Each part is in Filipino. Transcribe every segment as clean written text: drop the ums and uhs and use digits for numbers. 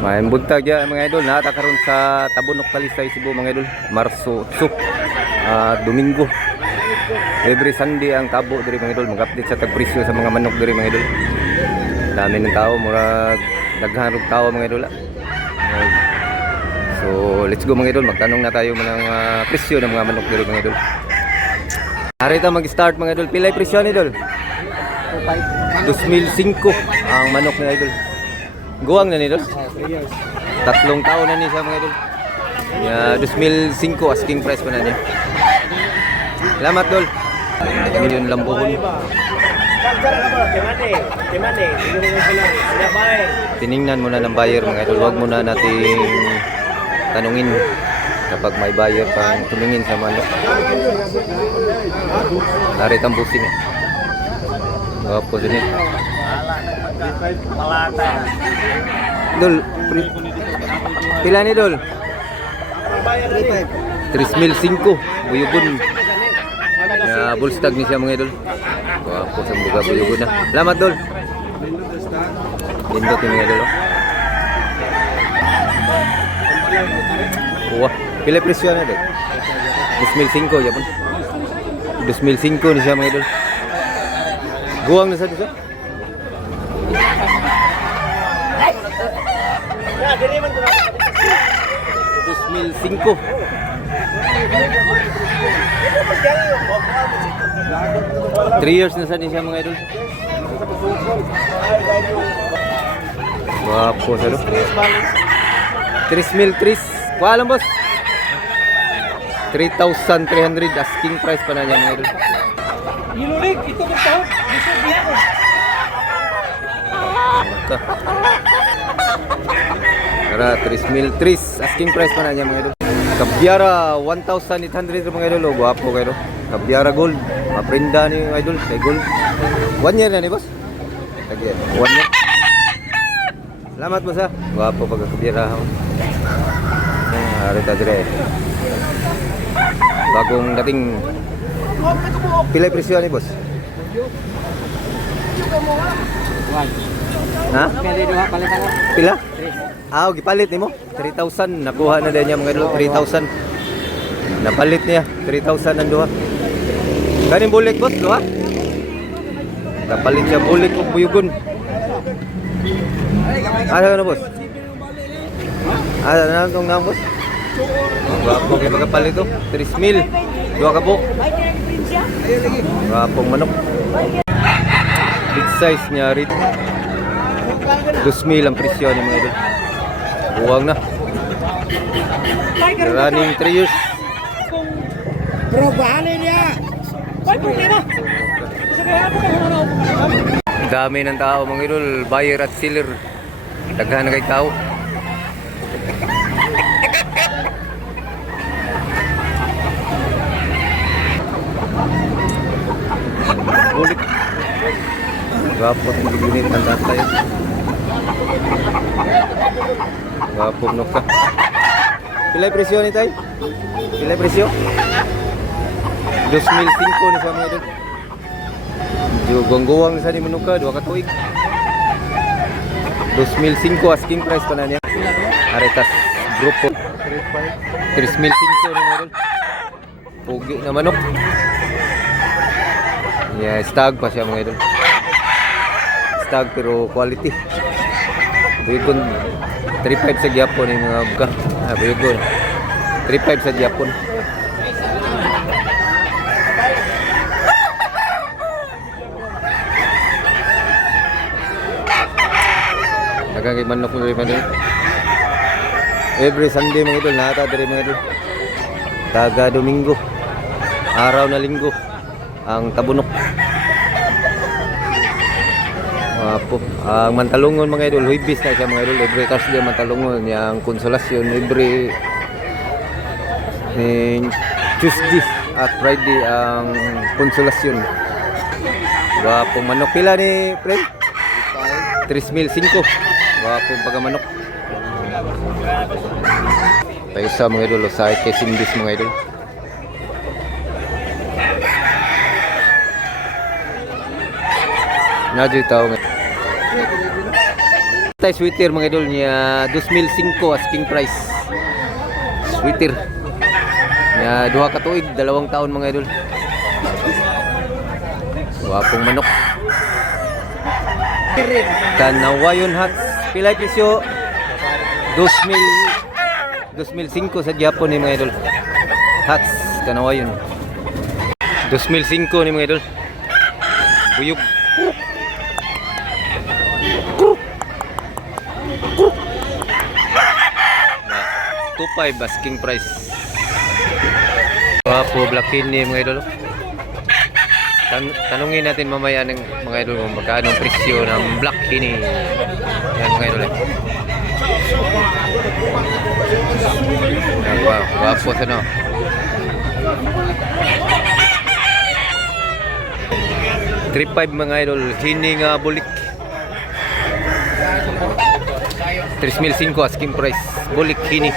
May buntag ya mga idol, nata karon sa Tabunok Talisay, Cebu mga idol. Marso 8, Domingo. Every Sunday ang tabo diri mga idol, mag-update sa tagpresyo sa mga manok diri mga idol. Dami ng tao, murag daghan og tao mga idol. So, let's go mga idol, magtanong na tayo ng presyo ng mga manok diri mga idol. Arita mag-start mga idol. Pilay presyo ni idol? 2005 ang manok ni idol. Guwang na ni idol? 3 taon na ni siya mga idol. 2005 asking price pa na niya. Salamat dol. Milyon lambuhon. Tiningnan muna ng buyer mga idol. Huwag muna nating tanungin kapag may buyer pang tumingin sa manok. Narit ang busin eh. Wapo din eh. Dol, pila ni dol? 3,500 buyugon. Bullstag ni siya mga idol. Wapo sa mga buyugon na. Salamat dol. Lindot yung mga idol. Wah, pila presyo na dol? 2,500 yapon. 2,500 ni siya mga idol. Guwang na sa dito. 2,500. 3 years na sa din siya mga idol. Wapo sa do. 3,003. Kuha lang boss. 3,300 asking price pa na niya mga idol. Ilurik, ito ko tao. Gusto biya ko. Tara, 3,003 asking price pa na niya mga idol. Kabyara 1,800 mga idol. Guwapo kayo. Kabyara gold. Maprinda ni idol kay gold. 1 year na ni boss. Lagi 1 year. Salamat boss ha. Guwapo pag kabyara. Arita dire. Bagong dating. Pilay presyo ni boss? Ha? Pila? Gipalit nimo? 3,000 nakuha na din niya mga idol. 3,000 napalit niya. 3,000 ang duha. Kanin bulik boss, duha? Napalit siya bulik o buyugon. Ano na boss? Ano na itong nga boss? Wapong kayo magkapalit ito. 3,000. Duha ka po. Wapong manok. Big size niya rin. 2,000 ang presyo ni mga idol. Buwang na. Running 3 years. Dami ng tao mga idol. Buyer at seller. Daghan na kay tao. Bulik. Gapos ng unit ng tatay. Gapos nok ka. Pilay presyo ni tay? Pilay presyo? 2,500 ni sa mga idol. Gongguwang sa ni manuka, 2 ka tuig. 2,500 asking price pa na niya. Aritas grupo. 3,500 ni mga idol. Pugi na manok. Yeah, stag pa siya mga idol. Stag pero quality. Buyugon 3,500 sa Japon yung mga buka. Buyugon 3,500 sa Japon. Nagkakay manok mo rin mga idol. Every Sunday mga idol, nakata rin mga idol. Taga Domingo, araw na linggo ang Tabunok. Po. Ang Mantalungon mga idol, Huibis na siya mga idol. Every Thursday Mantalungon, yung Konsolasyon every Tuesday at Friday ang Konsolasyon. Wapong manok. Pila ni friend? 3,500. Wapong pagamanok. Tayo sa mga idol sa Quezon mga idol. Nadyo tao. Tay sweater mga idol niya 2005 asking price. Sweater. Niya duha ka tuig, 2 taon mga idol. Wapong manok. Kanawayon hats. Pilay pisyo 2005 sa Japon ni mga idol. Hats kanawayon. 2005 ni mga idol. Buyog. 2.5 asking price. Wapo black ni mga idol. Tanungin natin mamaya ng mga idol kung magkano ang presyo ng black kini. Yan mga idol. Wow, wapo sa no. $3.5 mga idol, hining bulik. 3,500 asking price. Bulik hini.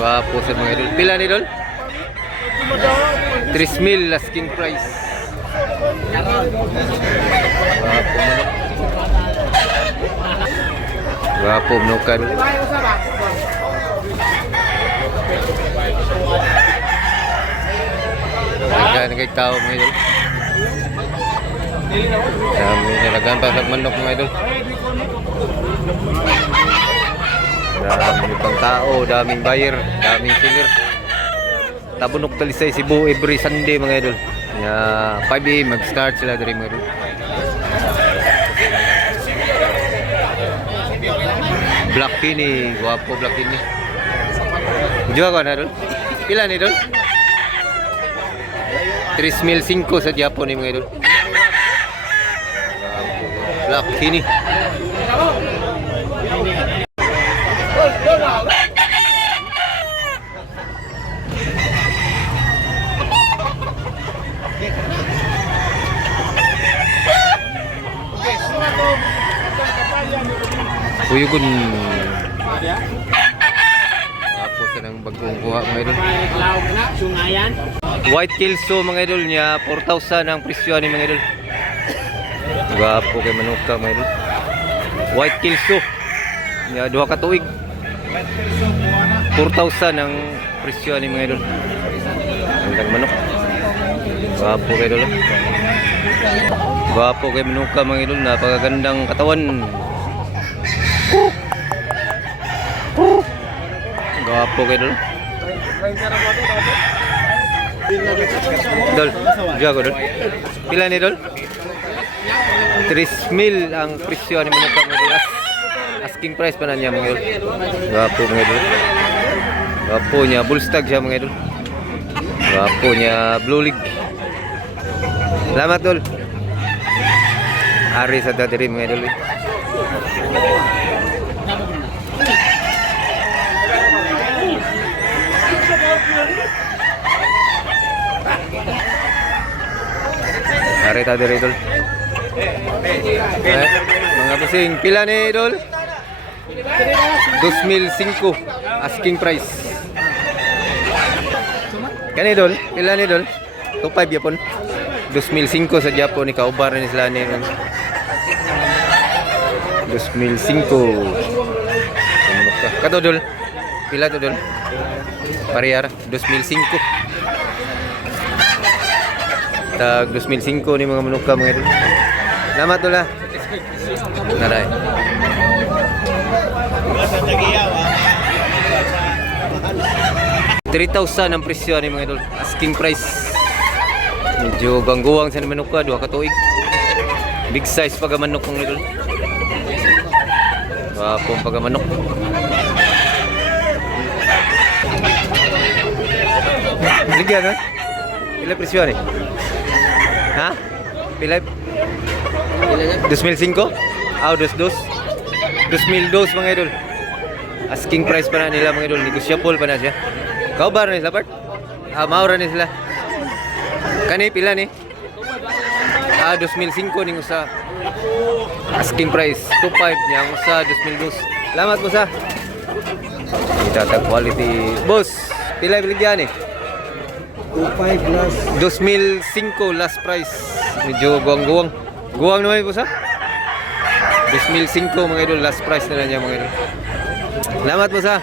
Wapo sa mga idol. Pila ni idol? 3,000 asking price. Wapo manok. Wapo manukan. Yan kay tao mga idol. Dami nalagaan pa sa manok mga idol. Dami pang tao, daming buyer, daming seller. Tabunok talisay Cebu every Sunday mga idol. 5 AM mag-start sila dari mga idol. Black ini, guwapo black ini. Jual ko na idol. Pila ni idol? 3,500 sa Japon ni mga idol. Black ini. Uyugon. Tapos ng bagong kuha mga idol. White Kelso mga idol niya 4,000 ang presyo ni mga idol. Gapo kay manuka mga idol. White Kelso niya duha ka tuig. 4,000 ang presyo ni mga idol. Ang manok. Gapo kay idol. Gapo kay manuka mga idol, napakagandang katawan. Gapo kay idol. Dol, jago dol. Pila ni dol? 3,000 ang presyo ni manuka mga idol. Asking price pa na niya mga idol. Gapo mga idol. Gapo niya, bullstag siya mga idol. Gapo niya, blue league. Salamat dol. Ari sa dadiri mga idol. Ari ta diri idol. Mga busing, pila ni idol? 2,500 asking price. Kani idol, pila ni idol? 2.5 yapon. 2,500 sa Japon ni kaubar ni sila ni 2,500. Kato dol. Pila to dol? Parehara 2,500. Tag 2,500 ni mga manuka mga idol. Salamat dol ah. Naray. $3,000 ang presyo ni mga idol. Asking price. Medyo gangguwang sa manuka, duha ka tuig. Big size pag manok mga idol. Wapong pag manok. Ligyan ha? Pila presyo ni? Ha? Pila? 2,500? Ah, 2,200 mga idol. Asking price pa na nila mga idol. Negotiable pa na siya. Kaubar na sila part? Ah, maura na sila. Kani pila ni? Ah, 2,500 ning usa. Asking price 2.5 niya ang usa 2,200. Salamat mo sa. Kita tag quality. Boss, pila biligyan ni? 2.5 plus. 2,500 last price. Medyo guwang-guwang. Guwang naman po sa? 2005 mga idol, last price na lang niya mga idol. Salamat boss ha.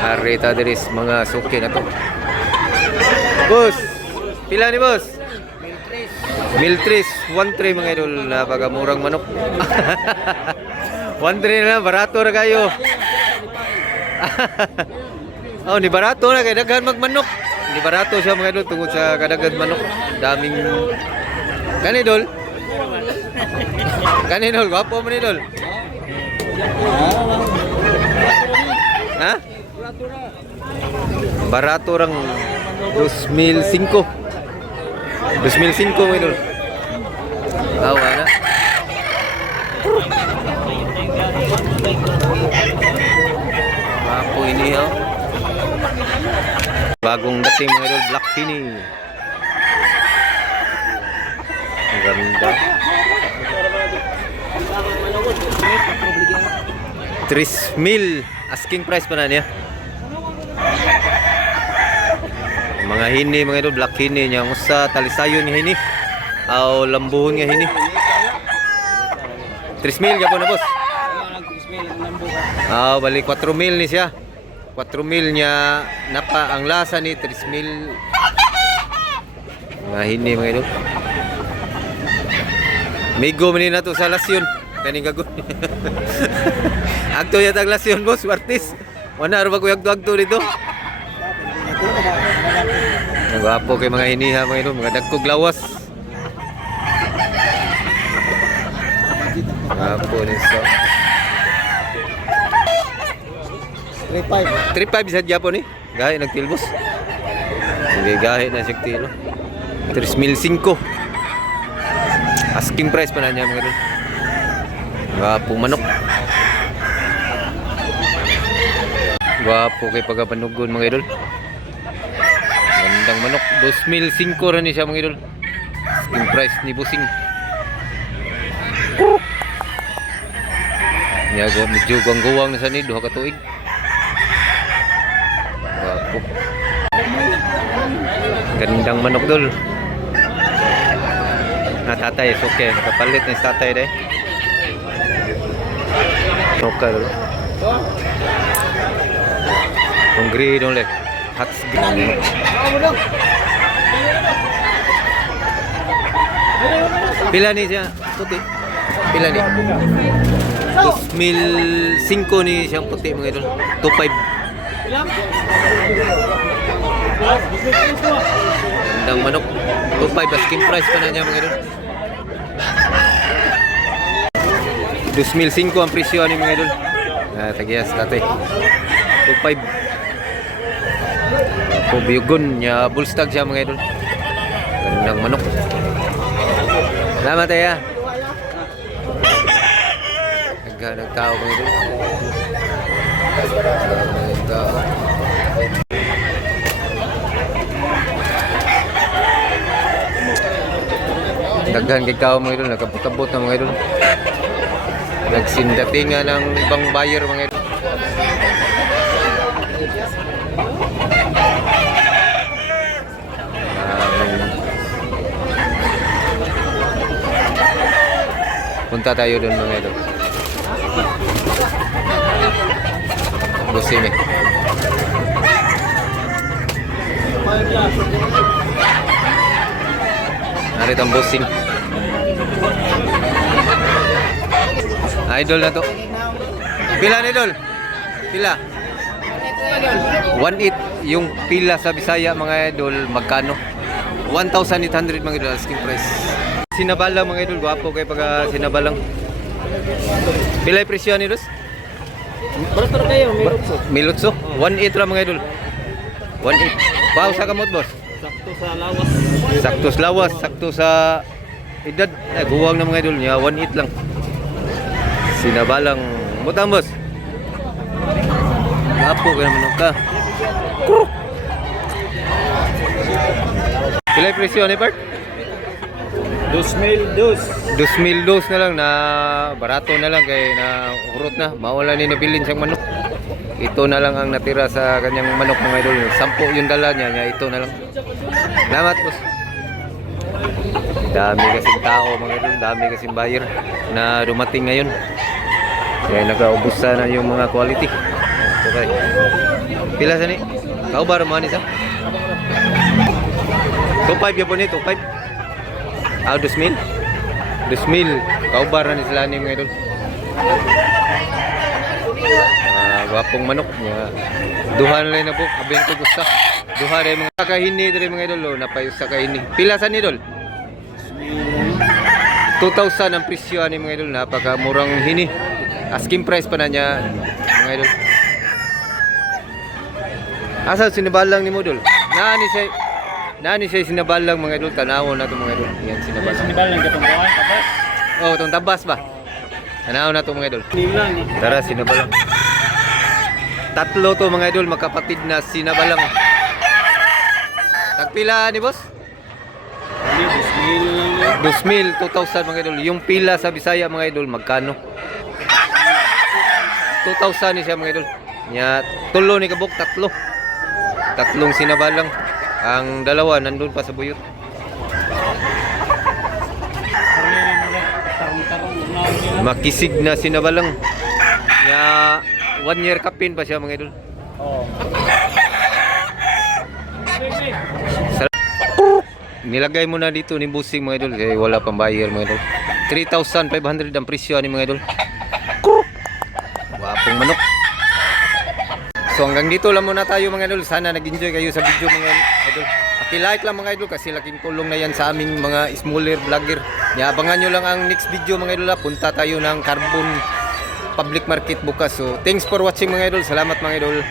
Arita diris mga suki na to. Boss, pila ni boss? 1,300, 1,300 mga idol, napakamurang manok. 1,300 na, barato na kayo. Oh, ni barato na kay daghan magmanok. Ni barato siya mga idol tungod sa kadaghan manok. Daming kanidol. Kanidol, gwapo man idol. Ha? Barato rang 2005. 2005 mga idol. Awa na. Gwapo ini oh. Bagong dating mga idol, Black Tini. Ang ganda. 3,000 asking price pa na niya. Mga hini mga idol, black hini niya. Musta talisayon nga hini. O lambuhon nga hini. 3,000 ka po na boss. Balik 4,000 ni siya. 4,000 niya napa ang lasa ni 3,000. Mga hini mga idol. Migo man na to sa lasyon. Kaning gagon. Agto yata ang lasyon boss, artist. Wala ro ba ko agto dito. Ang gwapo kay mga hiniha mga idol, mga dagkog lawas. Gwapo ni so. 3,500 sa Japon ni. Gahi nagtilbos. Hindi gahi na siya tilo. 3,500. Asking price pa na niya mga idol. Gwapo manok. Gwapo kay pagapanugon mga idol. Gandang manok. 2,500 rin siya mga idol. Asking price ni Busing. Niyago, medyo guwang-guwang na sa ni. Duha ka tuig. Gwapo. Gandang manok dol. Tatay, is okay. Nakapalit na sa tatay dahil. Okay dulu. Hungry dong lek. Hats green. Pila ni siya puti? Pila ni? 2,500 ni siyang puti mga idol. 2,500. Gandang manok. 2,500 asking price pa na niya mga idol. 2,500 ang presyo ni mga idol. Tagiyas tatay. 2,500. Pubiyugon niya bullstag siya mga idol. Gandang manok. Salamat tayo. Naghanag tao mga idol. Naghanag tao. Daghan kay tao mga idol. Nagkabot-abot na mga idol. Nagsindatingan ng ibang buyer mga idol. Punta tayo doon mga idol. Busing eh. Narito ang busing. Idol na to. Pila ni idol? Pila? 1,800 yung pila sa Bisaya mga idol. Magkano? 1,800 mga idol asking price. Sinabalang mga idol, gwapo kay pag sinabalang. Pila yung presyo ni Dos? Barato kayo, Milutso? 1,800 lang mga idol. 1,800. Pau sa kamot boss? Sakto sa lawas. Sakto sa lawas, sakto sa edad. Guwang na mga idol niya, 1,800 lang. Sinabalang butang boss. Gwapo ka naman ka. Pila yung presyo ni Bart? 2,200 na lang, na barato na lang kay na urot na, mawala ni nabilin siyang manok. Ito na lang ang natira sa kanyang manok mga idol. 10 yung dala niya, ito na lang. Salamat boss. Dami kasing tao mga idol, dami kasing buyer na dumating ngayon. Kaya nagaubusan na yung mga quality. Okay. Pila sa ni? Kau ba naman isa? 2.5 yapon ni, 2.5. Ah, 2,000. 2,000. Kau ba na ni sila ni mga idol? Gwapong manok niya. Duha na lang na po, abin ko gusto. Duha rin mga kahini rin mga idol, napayos sa kahini. Pila sa ni idol? 2,000 ang presyo ni mga idol, napakamurang hini. Asking price pa na niya mga idol. Asa sinabalang ni Modol? Nani siya sinabalang mga idol, tanawon na to mga idol. Yan sinabalang. Sinibalang katong buwan, tabas. Oh, itong tabas ba? Tanawon na to mga idol. Nila ni. Tara, sinabalang. Tatlo to mga idol, magkapatid na sinabalang. Tagpila ni boss? 2,000, 2,000 mga idol. Yung pila sa Bisaya mga idol, magkano? 2,000 ni siya mga idol. Nya tulo ni kabuk, tatlo. Tatlong sinabalang. Ang dalawa nandun pa sa buyot. Makisig na sinabalang. Nya 1 year kapin pa siya mga idol. Oh. Nilagay mo na dito ni Busing mga idol kaya wala pang buyer mga idol. 3,500 ang presyo ni mga idol. Wapong manok. So hanggang dito lang muna tayo mga idol. Sana nag-enjoy kayo sa video mga idol. Paki-like lang mga idol kasi laking tulong na yan sa aming mga smaller vlogger. Abangan nyo lang ang next video mga idol. Punta tayo ng Carbon Public Market bukas. So thanks for watching mga idol. Salamat mga idol.